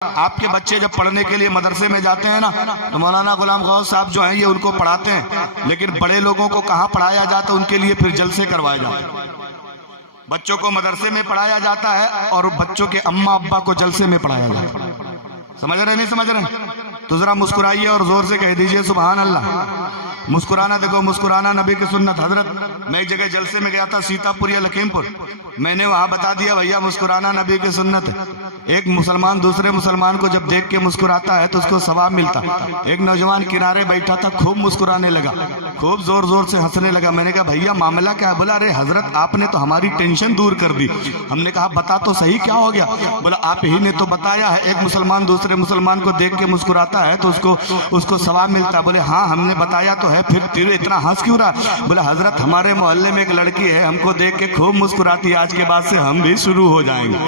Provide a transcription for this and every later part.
आपके बच्चे जब पढ़ने के लिए मदरसे में जाते हैं ना, तो मौलाना गुलाम गौस साहब जो हैं ये उनको पढ़ाते हैं, लेकिन बड़े लोगों को कहाँ पढ़ाया जाता है, उनके लिए फिर जलसे करवाए जाते हैं। बच्चों को मदरसे में पढ़ाया जाता है और बच्चों के अम्मा अब्बा को जलसे में पढ़ाया जाता है। समझ रहे नहीं समझ रहे? तो जरा मुस्कुराइए और जोर से कह दीजिए सुभान अल्लाह। मुस्कुराना देखो, मुस्कुराना नबी की सुन्नत। हजरत मैं एक जगह जलसे में गया था, सीतापुर या लखीमपुर, मैंने वहां बता दिया भैया मुस्कुराना नबी की सुन्नत है। एक मुसलमान दूसरे मुसलमान को जब देख के मुस्कुराता है तो उसको सवाब मिलता। एक नौजवान किनारे बैठा था, खूब मुस्कुराने लगा, खूब जोर जोर से हंसने लगा। मैंने कहा भैया मामला क्या है? बोला अरे हजरत आपने तो हमारी टेंशन दूर कर दी। हमने कहा बता तो सही क्या हो गया? बोला आप ही ने तो बताया है, एक मुसलमान दूसरे मुसलमान को देख के मुस्कुराता है तो उसको सवाब मिलता। बोले हाँ हमने बताया तो है, फिर तेरे इतना हंस क्यों रहा? बोला हजरत हमारे मोहल्ले में एक लड़की है, हमको देख के खूब मुस्कुराती है, आज के बाद से हम भी शुरू हो जाएंगे।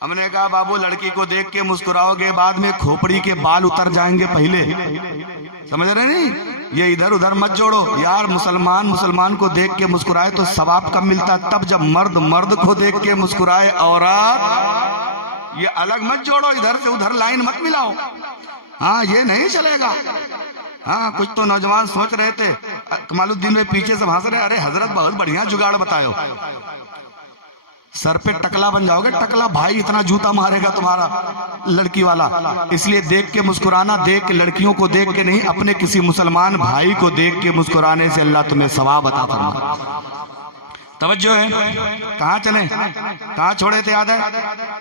हमने कहा बाबू लड़की को देख के मुस्कुराओगे, बाद में खोपड़ी के बाल उतर जाएंगे पहले। समझ रहे नहीं? ये इधर उधर मत जोड़ो यार। मुसलमान मुसलमान को देख के मुस्कुराए तो सवाब कम मिलता, तब जब मर्द मर्द को देख के मुस्कुराए औरत, ये अलग मत जोड़ो, इधर से उधर लाइन मत मिलाओ। हाँ ये नहीं चलेगा। हाँ कुछ तो नौजवान सोच रहे थे, कमालुद्दीन में पीछे से हंस रहे, अरे हजरत बहुत बढ़िया जुगाड़ बतायो। सर पे टकला बन जाओगे, टकला भाई इतना जूता मारेगा तुम्हारा लड़की वाला। इसलिए देख के मुस्कुराना, देख लड़कियों को देख के नहीं, अपने किसी मुसलमान भाई को देख के मुस्कुराने से अल्लाह तुम्हें सवाब अता फरमा। तवज्जो है। कहाँ चले, कहाँ छोड़े थे? याद है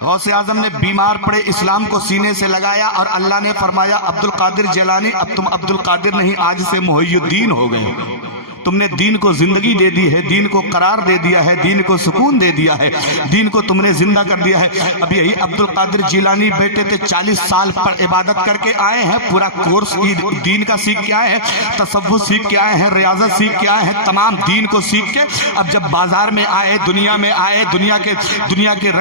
गौसे आजम ने बीमार पड़े इस्लाम को सीने से लगाया और अल्लाह ने फरमाया अब्दुल कादिर जिलानी अब तुम अब्दुल कादिर नहीं, आज से मुहय्युद्दीन हो गए। तुमने दीन को जिंदगी दे दी है, दीन को करार दे दिया है, दीन को सुकून दे दिया है, दीन को तुमने जिंदा कर दिया है। अब यही अब्दुल कादिर जिलानी बैठे थे, 40 साल पर इबादत करके आए हैं, पूरा कोर्स दीन का सीख के आए हैं, तसव्वुफ सीख के आए हैं, रियाजत सीख के आए हैं, तमाम दीन को सीख के अब जब बाजार में आए, दुनिया में आए, दुनिया के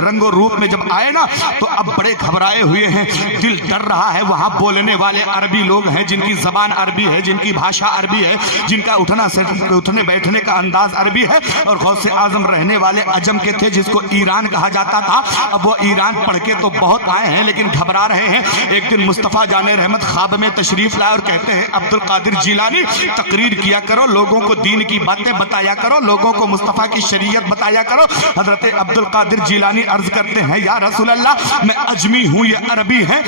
रंगो रूप में जब आए ना, तो अब बड़े घबराए हुए हैं, दिल डर रहा है। वहां बोलने वाले अरबी लोग हैं, जिनकी जबान अरबी है, जिनकी भाषा अरबी है, जिनका उठने बैठने का अंदाज अरबी है। और गौसे आजम रहने वाले अजम के थे, जिसको ईरान कहा जाता था। अब वो ईरान पढ़ के तो बहुत आए हैं, लेकिन घबरा रहे हैं। एक दिन मुस्तफा जाने रहमत ख्वाब में तशरीफ लाए और कहते हैं अब्दुल कादिर जिलानी तकरीर किया करो, लोगों को दीन की बातें बताया करो, लोगों को मुस्तफा की शरीयत बताया करो। हजरत अब्दुल कादिर जिलानी अर्ज करते हैं या रसूल अल्लाह, मैं अजमी हूँ, ये अरबी है,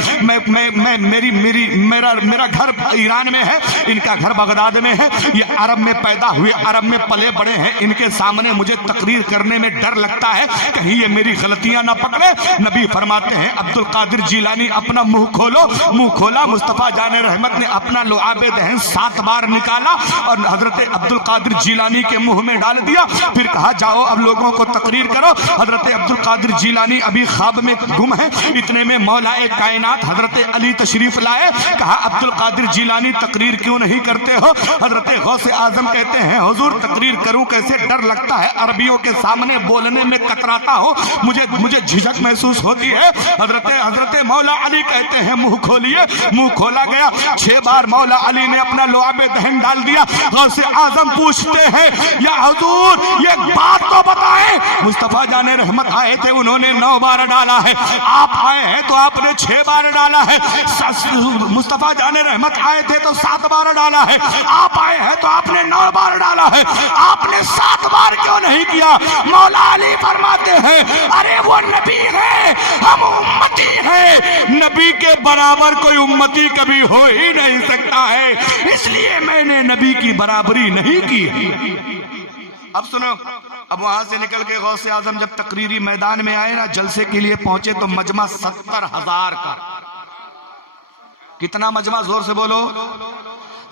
मेरा घर ईरान में है, इनका घर बगदाद में है, ये अरब में पैदा हुए, अरब में पले बड़े हैं, इनके सामने मुझे तकरीर करने में डर लगता है, कहीं ये मेरी गलतियां ना पकड़े। नबी फरमाते हैं अब्दुल कादिर जिलानी अपना मुंह खोलो। मुंह खोला, मुस्तफा जाने रहमत ने अपना लुआबे दहन 7 बार निकाला और हजरत अब्दुल कादिर जिलानी के मुंह में डाल दिया। फिर कहा जाओ अब लोगों को तकरीर करो। हजरत अब्दुल कादिर जिलानी अभी ख्वाब में गुम है, इतने में मौलाए कायनात हजरत अली तशरीफ लाए। कहा अब्दुल कादिर जिलानी तकरीर क्यों नहीं करते हो? हजरत गौसे आजम कहते हैं हुजूर तकरीर करूं कैसे, डर लगता है, अरबियों के सामने बोलने में कतराता हो, मुझे झिझक महसूस होती है। हजरत मौला अली कहते हैं मुंह खोलिए। मुंह खोला गया, 6 बार मौला अली ने अपना लुआबे दहन डाल दिया। गौसे आजम पूछते हैं या हुजूर ये बात तो बताएं, मुस्तफा जाने रहमत आए थे, उन्होंने 9 बार डाला है, आप आए हैं तो आपने 6 बार डाला है। मुस्तफा जाने रहमत आए थे तो 7 बार डाला है, आप आए हैं तो आपने 9 बार डाला है, आपने 7 बार क्यों नहीं किया? मौला अली फरमाते हैं अरे वो नबी है, हम उम्मती हैं, नबी के बराबर कोई उम्मती कभी हो ही नहीं सकता है, इसलिए मैंने नबी की बराबरी नहीं की। अब सुनो, अब वहां से निकल के गौसे आजम जब तकरीरी मैदान में आए ना, जलसे के लिए पहुंचे तो मजमा 70,000 का। कितना मजमा? जोर से बोलो।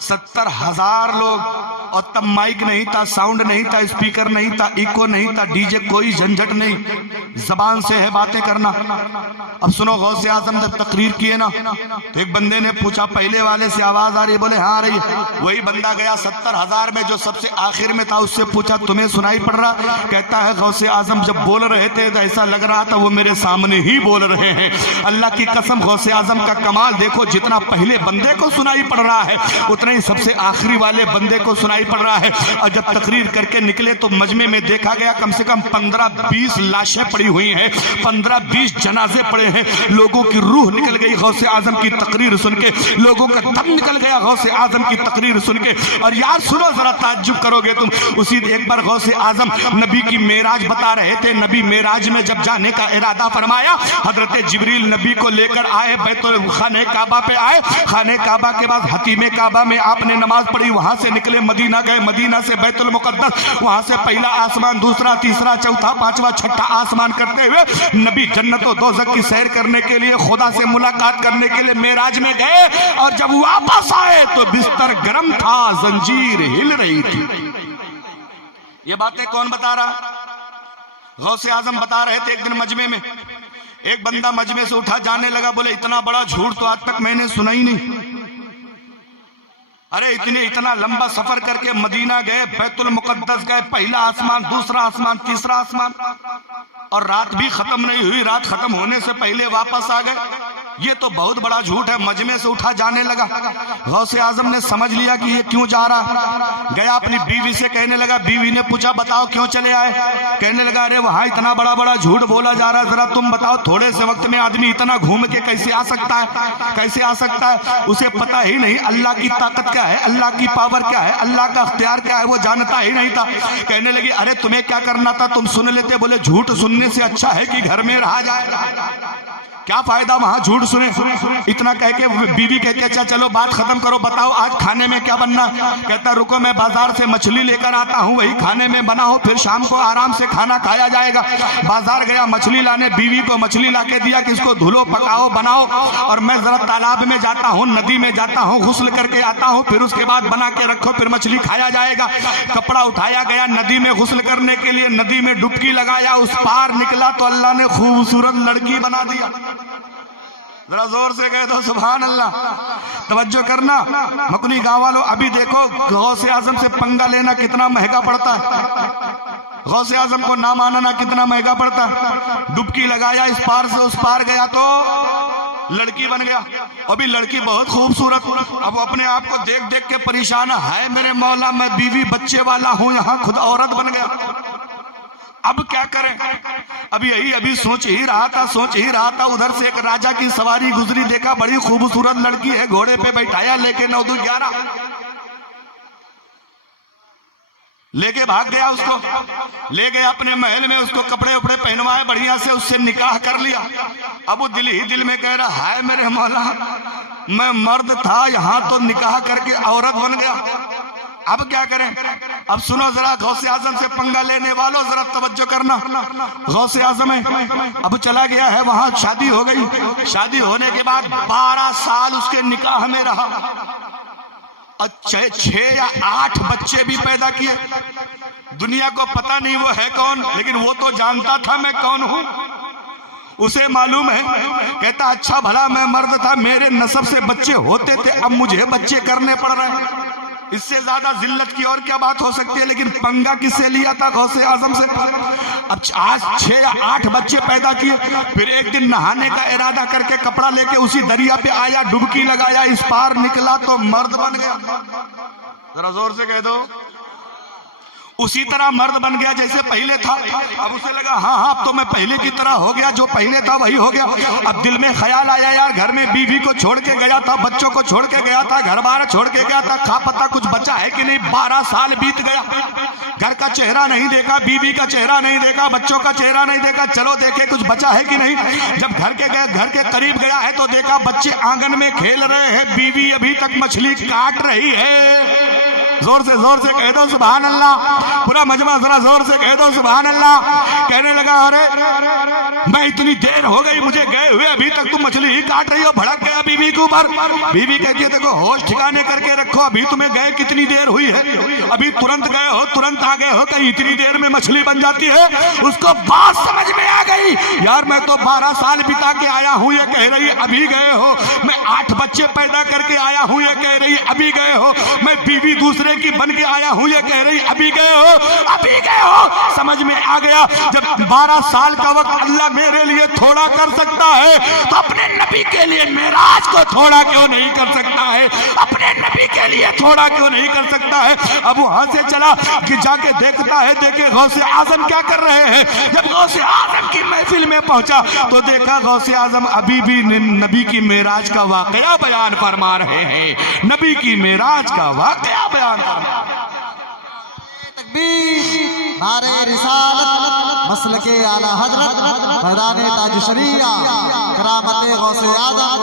70,000 लोग। और तब माइक नहीं था, साउंड नहीं था, स्पीकर नहीं था, इको नहीं था, डीजे, कोई झंझट नहीं, जबान से है बातें करना। अब सुनो, गौसे आजम जब तकरीर किए ना, तो एक बंदे ने पूछा पहले वाले से आवाज आ रही है? बोले हाँ आ रही है। वही बंदा गया 70,000 में जो सबसे आखिर में था, उससे पूछा तुम्हें सुनाई पड़ रहा? कहता है गौसे आजम जब बोल रहे थे तो ऐसा लग रहा था वो मेरे सामने ही बोल रहे हैं। अल्लाह की कसम, गौसे आजम का कमाल देखो, जितना पहले बंदे को सुनाई पड़ रहा है उतना उतना ही सबसे आखिरी वाले बंदे को सुनाई पड़ रहा है। और जब तकरीर करके निकले तो मजमे में देखा गया कम से कम 15-20 लाशें पड़ी हुई हैं, 15-20 जनाजे पड़े हैं। लोगों की रूह निकल गई गौसे आजम की तकरीर सुन के, लोगों का दम निकल गया गौसे आजम की तकरीर सुन के। और यार सुनो जरा, ताज्जुब करोगे तुम। उसी एक बार गौसे आजम नबी की मेराज बता रहे थे। नबी मेराज में जब जाने का इरादा फरमाया, हजरत जिब्रील नबी को लेकर आए, बैतुल खाने काबा पे आए। खाने काबा के बाद हतीमे काबा में आपने नमाज पढ़ी, वहां से निकले मदीना गए, मदीना से बैतुल मुकद्दस, वहां से पहला आसमान, दूसरा, तीसरा, चौथा, पांचवा, छठा आसमान करते हुए नबी जन्नत और दोज़ख की सैर करने के लिए, खुदा से मुलाकात करने के लिए मेराज में गए। और जब वापस आए तो बिस्तर गर्म था, जंजीर हिल रही थी। ये बातें कौन बता रहा? गौसे आजम बता रहे थे। एक दिन मजमे में एक बंदा मजमे से उठा, जाने लगा, बोले इतना बड़ा झूठ तो आज तक मैंने सुना ही नहीं। अरे इतना लंबा सफर करके मदीना गए, बैतुल मुकद्दस गए, पहला आसमान, दूसरा आसमान, तीसरा आसमान, और रात भी खत्म नहीं हुई, रात खत्म होने से पहले वापस आ गए। ये तो बहुत बड़ा झूठ है। मजमे से उठा, जाने लगा। गौसे आजम ने समझ लिया कि ये क्यों जा रहा, गया अपनी बीवी से कहने लगा। बीवी ने पूछा बताओ क्यों चले आए? कहने लगा अरे वहां इतना बड़ा बड़ा झूठ बोला जा रहा है, जरा तुम बताओ थोड़े से वक्त में आदमी इतना घूम के कैसे आ सकता है? कैसे आ सकता है? उसे पता ही नहीं अल्लाह की ताकत क्या है, अल्लाह की पावर क्या है, अल्लाह का अख्तियार क्या है, वो जानता ही नहीं था। कहने लगी अरे तुम्हें क्या करना था, तुम सुन लेते। बोले झूठ सुनने से अच्छा है कि घर में रहा जाए, क्या फायदा वहां झूठ सुने। इतना कह के बीवी कहती अच्छा चलो बात खत्म करो, बताओ आज खाने में क्या बनना? कहता रुको मैं बाजार से मछली लेकर आता हूँ, वही खाने में बना हो, फिर शाम को आराम से खाना खाया जाएगा। बाजार गया मछली लाने, बीवी को मछली ला के दिया कि इसको धुलो, पकाओ, बनाओ, और मैं जरा तालाब में जाता हूँ, नदी में जाता हूँ, गुस्ल करके आता हूँ, फिर उसके बाद बना के रखो, फिर मछली खाया जाएगा। कपड़ा उठाया गया नदी में गुस्ल करने के लिए, नदी में डुबकी लगाया, उस पार निकला तो अल्लाह ने खूबसूरत लड़की बना दिया। जरा जोर से कह दो सुभान अल्लाह। तवज्जो करना मकुनी गांव वालों, अभी देखो गौसे आजम से पंगा लेना कितना महंगा पड़ता है। गौसे आजम को ना मानना कितना महंगा पड़ता है। डुबकी लगाया, इस पार से उस पार गया तो लड़की बन गया। अभी लड़की बहुत खूबसूरत, अब अपने आप को देख देख के परेशान है, मेरे मौला मैं बीवी बच्चे वाला हूं, यहाँ खुद औरत बन गया, अब क्या करें? अभी सोच ही रहा था। उधर से एक राजा की सवारी गुजरी, देखा बड़ी खूबसूरत लड़की है, घोड़े पे बैठाया, लेके 9-11 लेके भाग गया। उसको ले गया अपने महल में, उसको कपड़े उपड़े पहनवाए बढ़िया से, उससे निकाह कर लिया। अब वो दिल ही दिल में कह रहा है मेरे मौला मैं मर्द था, यहाँ तो निकाह करके औरत बन गया, अब क्या करें? अब सुनो जरा, गौसे आजम से पंगा लेने वालों जरा तवज्जो करना। गौसे आजम है, अब चला गया है वहां, शादी हो गई। शादी होने के बाद 12 साल उसके निकाह में रहा, और 6 या 8 बच्चे भी पैदा किए। दुनिया को पता नहीं वो है कौन, लेकिन वो तो जानता था मैं कौन हूं, उसे मालूम है। कहता अच्छा भला मैं मर्द था, मेरे नस्ब से बच्चे होते थे, अब मुझे बच्चे करने पड़ रहे हैं। इससे ज्यादा जिल्लत की और क्या बात हो सकती है? लेकिन पंगा किससे लिया था? गौसे आजम से। अब आज 6 या 8 बच्चे पैदा किए। फिर एक दिन नहाने का इरादा करके कपड़ा लेके उसी दरिया पे आया, डुबकी लगाया, इस पार निकला तो मर्द बन गया। जरा जोर से कह दो, उसी तरह मर्द बन गया जैसे पहले था। अब उसे लगा हाँ अब तो मैं पहले की तरह हो गया, जो पहले था वही हो गया। अब दिल में ख्याल आया यार घर में बीवी को छोड़ के गया था, बच्चों को छोड़ के गया था, घर बार छोड़ के गया था, खा पता कुछ बचा है कि नहीं। 12 साल बीत गया, घर का चेहरा नहीं देखा, बीवी का चेहरा नहीं देखा, बच्चों का चेहरा नहीं देखा, चलो देखे कुछ बचा है कि नहीं। जब घर के करीब गया है तो देखा बच्चे आंगन में खेल रहे हैं, बीवी अभी तक मछली काट रही है। जोर से कह दो सुभान अल्लाह। पूरा मजमा जरा जोर से कह दो सुभान अल्लाह। कहने लगा अरे मैं इतनी देर हो गई मुझे गए हुए, अभी तक तुम मछली ही काट रही हो। भड़क गया बीवी के ऊपर। बीवी कहती है देखो होश ठिकाने करके रखो, अभी तुम्हें गए कितनी देर हुई है, अभी तुरंत गए हो, तुरंत आ गए हो, कहीं इतनी देर में मछली बन जाती है। उसको बात समझ में आ गई, यार मैं तो 12 साल बिता के आया हूँ, ये कह रही है अभी गए हो। मैं 8 बच्चे पैदा करके आया हूँ, ये कह रही है अभी गए हो। मैं बीवी दूसरे दूसरे की बन के आया हूं, ये कह रही अभी गए हो, अभी गए हो। समझ में आ गया जब 12 साल का वक्त अल्लाह मेरे लिए थोड़ा कर सकता है तो अपने नबी के लिए मेराज को थोड़ा क्यों नहीं कर सकता है, अपने नबी के लिए थोड़ा क्यों नहीं कर सकता है। अब वहां से चला कि जाके देखता है, देखे गौसे आजम क्या कर रहे हैं। जब गौसे आजम की महफिल में पहुंचा तो देखा गौसे आजम अभी भी नबी की मेराज का वाकया बयान फरमा रहे हैं, नबी की मेराज का वाकया बयान फरमा रहे हैं। नारे रिसालत मसलके आला हजरत मैदान ताज शरीया करामत गौसे आजम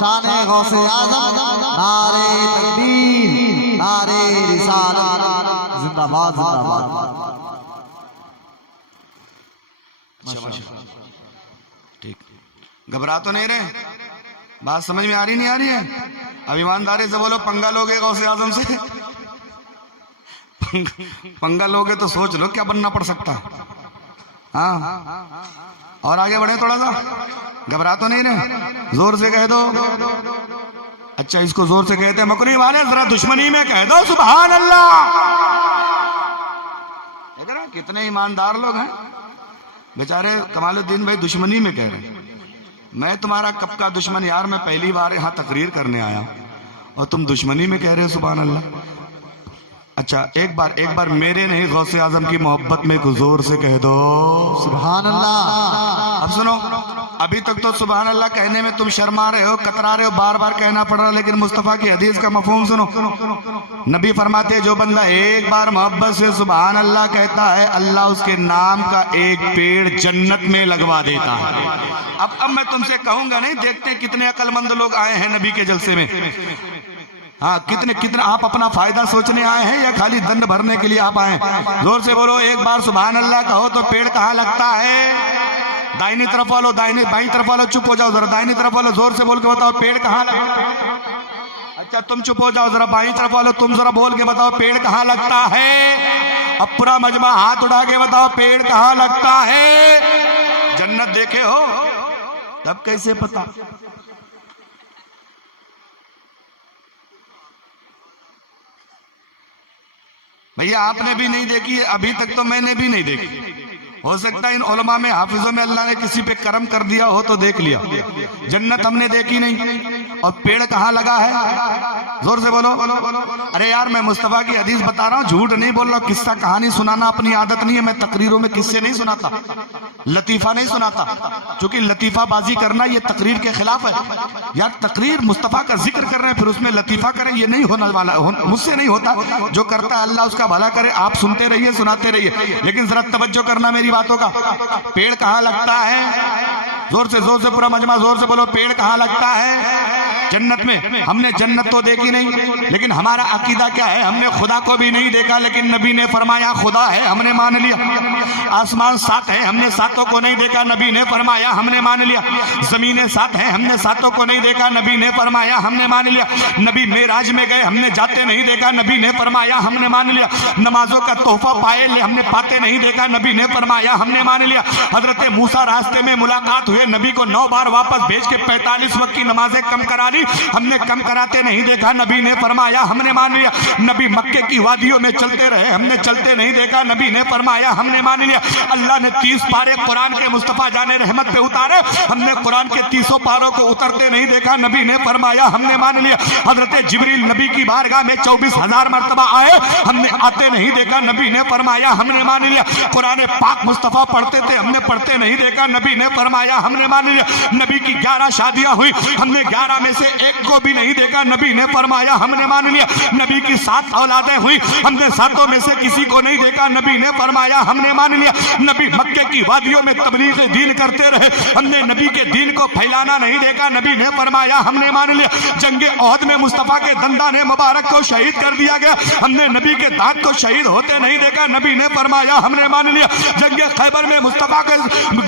शान गौसे आजम नारे तकबीर नारे रिसालत जिंदाबाद जिंदाबाद। ठीक, घबरा तो नहीं रहे? बात समझ में आ रही नहीं आ रही है? अब ईमानदारी से बोलो, पंगा लोगे गौसे आजम से? पंगा लोगे तो सोच लो क्या बनना पड़ सकता है। हाँ, और आगे बढ़े थोड़ा सा। घबरा तो नहीं रहे? जोर से कह दो। अच्छा, इसको जोर से कहते हैं मकरी वाले, जरा दुश्मनी में कह दो सुभान अल्लाह। देख रहे कितने ईमानदार लोग हैं बेचारे। कमालुद्दीन भाई दुश्मनी में कह रहे हैं। मैं तुम्हारा कब का दुश्मन यार, मैं पहली बार यहाँ तकरीर करने आया और तुम दुश्मनी में कह रहे हो सुभान अल्लाह। अच्छा, एक बार मेरे नहीं गौसे आजम की मोहब्बत में जोर से कह दो सुभान अल्लाह। अब सुनो, अभी तक तो सुभान अल्लाह कहने में तुम शर्मा रहे हो, कतरा रहे हो, बार बार कहना पड़ रहा, लेकिन मुस्तफा की हदीस का मफहूम सुनो। नबी फरमाते जो बंदा एक बार मोहब्बत से सुभान अल्लाह कहता है, अल्लाह उसके नाम का एक पेड़ जन्नत में लगवा देता है। अब मैं तुमसे कहूंगा नहीं, देखते कितने अक्लमंद लोग आए हैं नबी के जलसे में। हाँ, कितने आप अपना फायदा सोचने आए हैं या खाली दंड भरने के लिए आप आए हैं? जोर से बोलो, एक बार सुभान अल्लाह कहो तो पेड़ कहाँ लगता है? दाहिनी तरफ वालों, बाईं तरफ वालों चुप हो जाओ जरा, दाहिनी तरफ वालों जोर से बोल के बताओ पेड़ कहाँ लगता है। अच्छा, तुम चुप हो जाओ जरा, बाईं तरफ वालों तुम जरा बोल के बताओ पेड़ कहाँ लगता है। अब पूरा मजमा हाथ उठा के बताओ पेड़ कहाँ लगता है। जन्नत देखे हो तब कैसे पता? भैया आपने भी नहीं देखी है, अभी तक तो मैंने भी नहीं देखी। हो सकता है इन उलमा में हाफिजों में अल्लाह ने किसी पे करम कर दिया हो तो देख लिया। जन्नत हमने देखी नहीं। और पेड़ कहाँ लगा है? जोर से बोलो। अरे यार, मैं मुस्तफा की हदीस बता रहा हूँ, झूठ नहीं बोल रहा। किस्सा कहानी सुनाना अपनी आदत नहीं है। मैं तकरीरों में किस्से नहीं सुनाता, लतीफा नहीं सुनाता, क्योंकि लतीफाबाजी करना ये तकरीर के खिलाफ है। यार, तकरीर मुस्तफा का जिक्र कर रहे हैं फिर उसमें लतीफा करें, ये नहीं होने वाला, मुझसे नहीं होता। जो करता है अल्लाह उसका भला करे। आप सुनते रहिए, सुनाते रहिए, लेकिन जरा तवज्जो करना मेरी बातों का। पेड़ कहाँ लगता है? जोर से पूरा मजमा जोर से बोलो, पेड़ कहाँ लगता है? जन्नत में। हमने जन्नत तो देखी नहीं, लेकिन हमारा अकीदा क्या है? हमने खुदा को भी नहीं देखा, लेकिन नबी ने फरमाया खुदा है, हमने मान लिया। आसमान 7 है, हमने 7 को नहीं देखा, नबी ने फरमाया हमने मान लिया। जमीनें 7 है, हमने 7 को नहीं देखा, नबी ने फरमाया हमने मान लिया। नबी मेराज में गए, हमने जाते नहीं देखा, नबी ने फरमाया हमने मान लिया। नमाजों का तोहफा पाए, हमने पाते नहीं देखा, नबी ने फरमाया हमने मान लिया। हजरत मूसा रास्ते में मुलाकात हुए, नबी को 9 बार वापस भेज के 45 वक्त की नमाजें कम करा ली, हमने कम कराते नहीं देखा, नबी ने फरमाया हमने मान लिया। नबी मक्के की वादियों में चलते रहे, हमने चलते नहीं देखा, नबी ने फरमाया हमने मान लिया। अल्लाह ने 30 पारे कुरान के मुस्तफा जाने रहमत पे उतारे, हमने कुरान के 30 पारों को उतरते नहीं देखा, नबी ने फरमाया हमने मान लिया। हजरत जिब्रील नबी की बारगाह में 24,000 मरतबा आए, हमने आते नहीं देखा, नबी ने फरमाया हमने मान लिया। कुरान पाक मुस्तफा पढ़ते थे, हमने पढ़ते नहीं देखा, नबी ने फरमाया हमने मान लिया। नबी की 11 शादियां हुई, हमने 11 में से एक को भी नहीं देखा, नबी ने फरमाया हमने मान लिया। नबी की 7 औलादें हुई, हमने 7 में से किसी को नहीं देखा, नबी ने फरमाया हमने मान लिया। नबी मक्के की वादियों में तबलीग दीन करते रहे, हमने नबी के दीन को फैलाना नहीं देखा, नबी ने फरमाया हमने मान लिया। जंगे ओहद में मुस्तफा के दंदाने मुबारक को शहीद कर दिया गया, हमने नबी के दांत को शहीद होते नहीं देखा, नबी ने फरमाया हमने मान लिया। जंगे खैबर में मुस्तफा के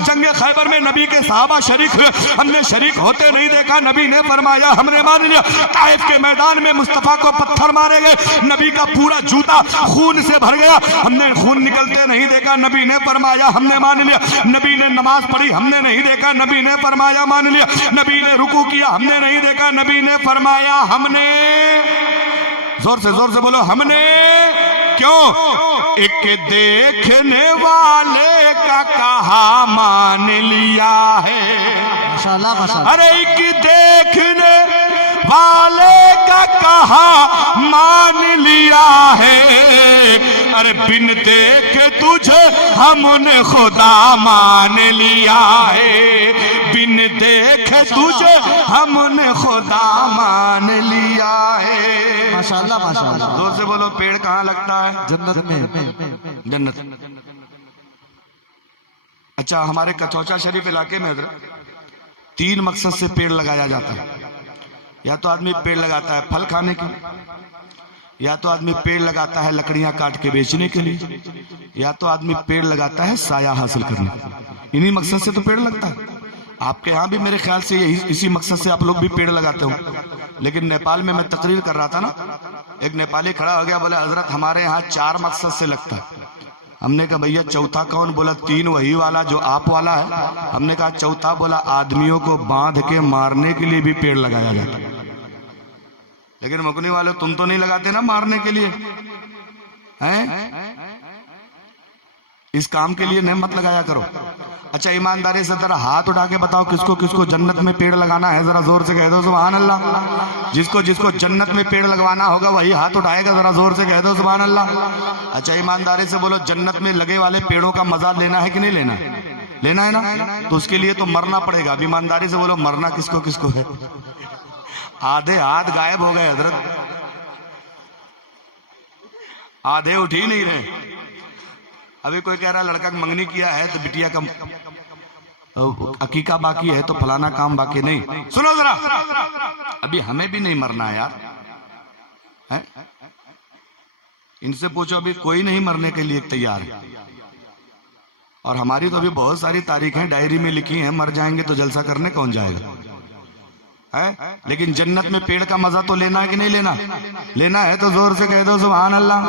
जंगे खैबर में नबी के सहाबा शरीक हुए, हमने शरीक होते नहीं देखा, नबी ने फरमाया हमने मान लिया। ताइफ के मैदान में मुस्तफा को पत्थर मारे गए, नबी का पूरा जूता खून से भर गया, हमने खून निकलते नहीं देखा, नबी ने फरमाया हमने मान लिया। नबी ने नमाज पढ़ी, हमने नहीं देखा, नबी ने फरमाया मान लिया। नबी ने रुकू किया, हमने नहीं देखा, नबी ने फरमाया हमने जोर से बोलो हमने। क्यों? एक देखने वाले का कहा मान लिया है। माशाल्लाह माशाल्लाह। अरे एक देखने वाले का कहा मान लिया है। अरे बिन देखे तुझे हमने खुदा मान लिया है। बिन देखे तुझे हमने खुदा मान लिया है। माशाल्लाह माशाल्लाह। जोर से बोलो पेड़ कहाँ लगता है? जन्नत में। जन्नत। अच्छा, हमारे कचौचा शरीफ इलाके में हजरत 3 मकसद से पेड़ लगाया जाता है। या तो आदमी पेड़ लगाता है फल खाने के लिए, या तो आदमी पेड़ लगाता है लकड़ियां काट के बेचने के लिए, या तो आदमी पेड़ लगाता है साया हासिल करने के लिए। इन्हीं मकसद से तो पेड़ लगता है। आपके यहाँ भी मेरे ख्याल से इसी मकसद से आप लोग भी पेड़ लगाते हो। लेकिन नेपाल में मैं तकरीर कर रहा था ना, एक नेपाली खड़ा हो गया, बोला हजरत हमारे यहाँ 4 मकसद से लगता है। हमने कहा भैया चौथा कौन? बोला 3 वही वाला जो आप वाला है। हमने कहा चौथा? बोला आदमियों को बांध के मारने के लिए भी पेड़ लगाया जाता है। लेकिन मकुनी वाले तुम तो नहीं लगाते ना मारने के लिए, हैं? इस काम के लिए नहीं मत लगाया करो। अच्छा, ईमानदारी से जरा हाथ उठा के बताओ किसको किसको जन्नत में पेड़ लगाना है? जरा जोर से कह दो सुभान अल्लाह। जिसको जिसको जन्नत में पेड़ लगवाना होगा वही हाथ उठाएगा। जरा जोर से कह दो सुभान अल्लाह। अच्छा, ईमानदारी से बोलो जन्नत में लगे वाले पेड़ों का मजा लेना है कि नहीं लेना? लेना है ना? तो उसके लिए तो मरना पड़ेगा। अब ईमानदारी से बोलो मरना किसको किसको है? आधे हाथ गायब हो गए हजरत, आधे उठ ही नहीं रहे। अभी कोई कह रहा है लड़का मंगनी किया है तो बिटिया का अकीका बाकी है तो फलाना काम बाकी। नहीं, सुनो जरा, अभी हमें भी नहीं मरना है यार, है? इनसे पूछो, अभी कोई नहीं मरने के लिए तैयार है। और हमारी तो अभी बहुत सारी तारीखें डायरी में लिखी हैं, मर जाएंगे तो जलसा करने कौन जाएगा, है? लेकिन जन्नत में पेड़ का मजा तो लेना है कि नहीं लेना? लेना है तो जोर से कह दो सुभान अल्लाह।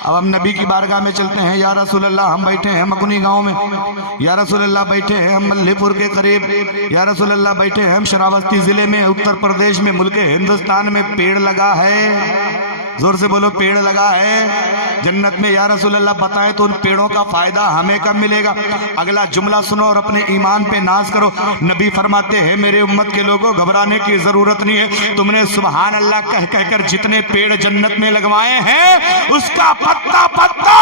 अब हम नबी की बारगाह में चलते हैं। या रसूल अल्लाह, हम बैठे हैं मकुनी गांव में। या रसूल अल्लाह, बैठे हैं हम मल्लीपुर के करीब। या रसूल अल्लाह, बैठे हैं हम शरावस्ती जिले में, उत्तर प्रदेश में, मुल्क हिंदुस्तान में। पेड़ लगा है, जोर से बोलो पेड़ लगा है जन्नत में। या रसूल अल्लाह, बताएं तो उन पेड़ों का फायदा हमें कब मिलेगा? अगला जुमला सुनो और अपने ईमान पे नाज करो। नबी फरमाते हैं मेरे उम्मत के लोगों, घबराने की जरूरत नहीं है। तुमने सुभान अल्लाह कह कहकर जितने पेड़ जन्नत में लगवाए हैं, उसका पत्ता पत्ता,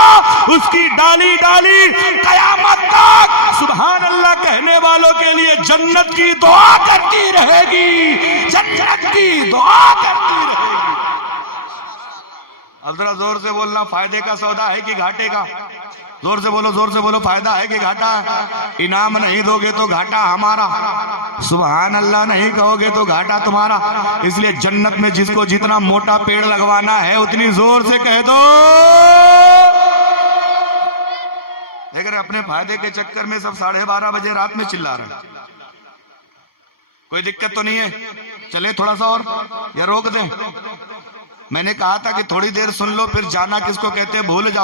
उसकी डाली डाली कयामत तक सुभान अल्लाह कहने वालों के लिए जन्नत की दुआ करती रहेगी, जन्नत की दुआ करती रहेगी। अब जरा जोर से बोलना, फायदे का सौदा है कि घाटे का? जोर से बोलो फायदा है कि घाटा? इनाम नहीं दोगे तो घाटा हमारा, सुभान अल्लाह नहीं कहोगे तो घाटा तुम्हारा। इसलिए जन्नत में जिसको जितना मोटा पेड़ लगवाना है उतनी जोर से कह दो। लेकिन अपने फायदे के चक्कर में सब 12:30 बजे रात में चिल्ला रहे हैं। कोई दिक्कत तो नहीं है? चले थोड़ा सा और या रोक दें? मैंने कहा था कि थोड़ी देर सुन लो, फिर जाना किसको कहते हैं भूल जाओ।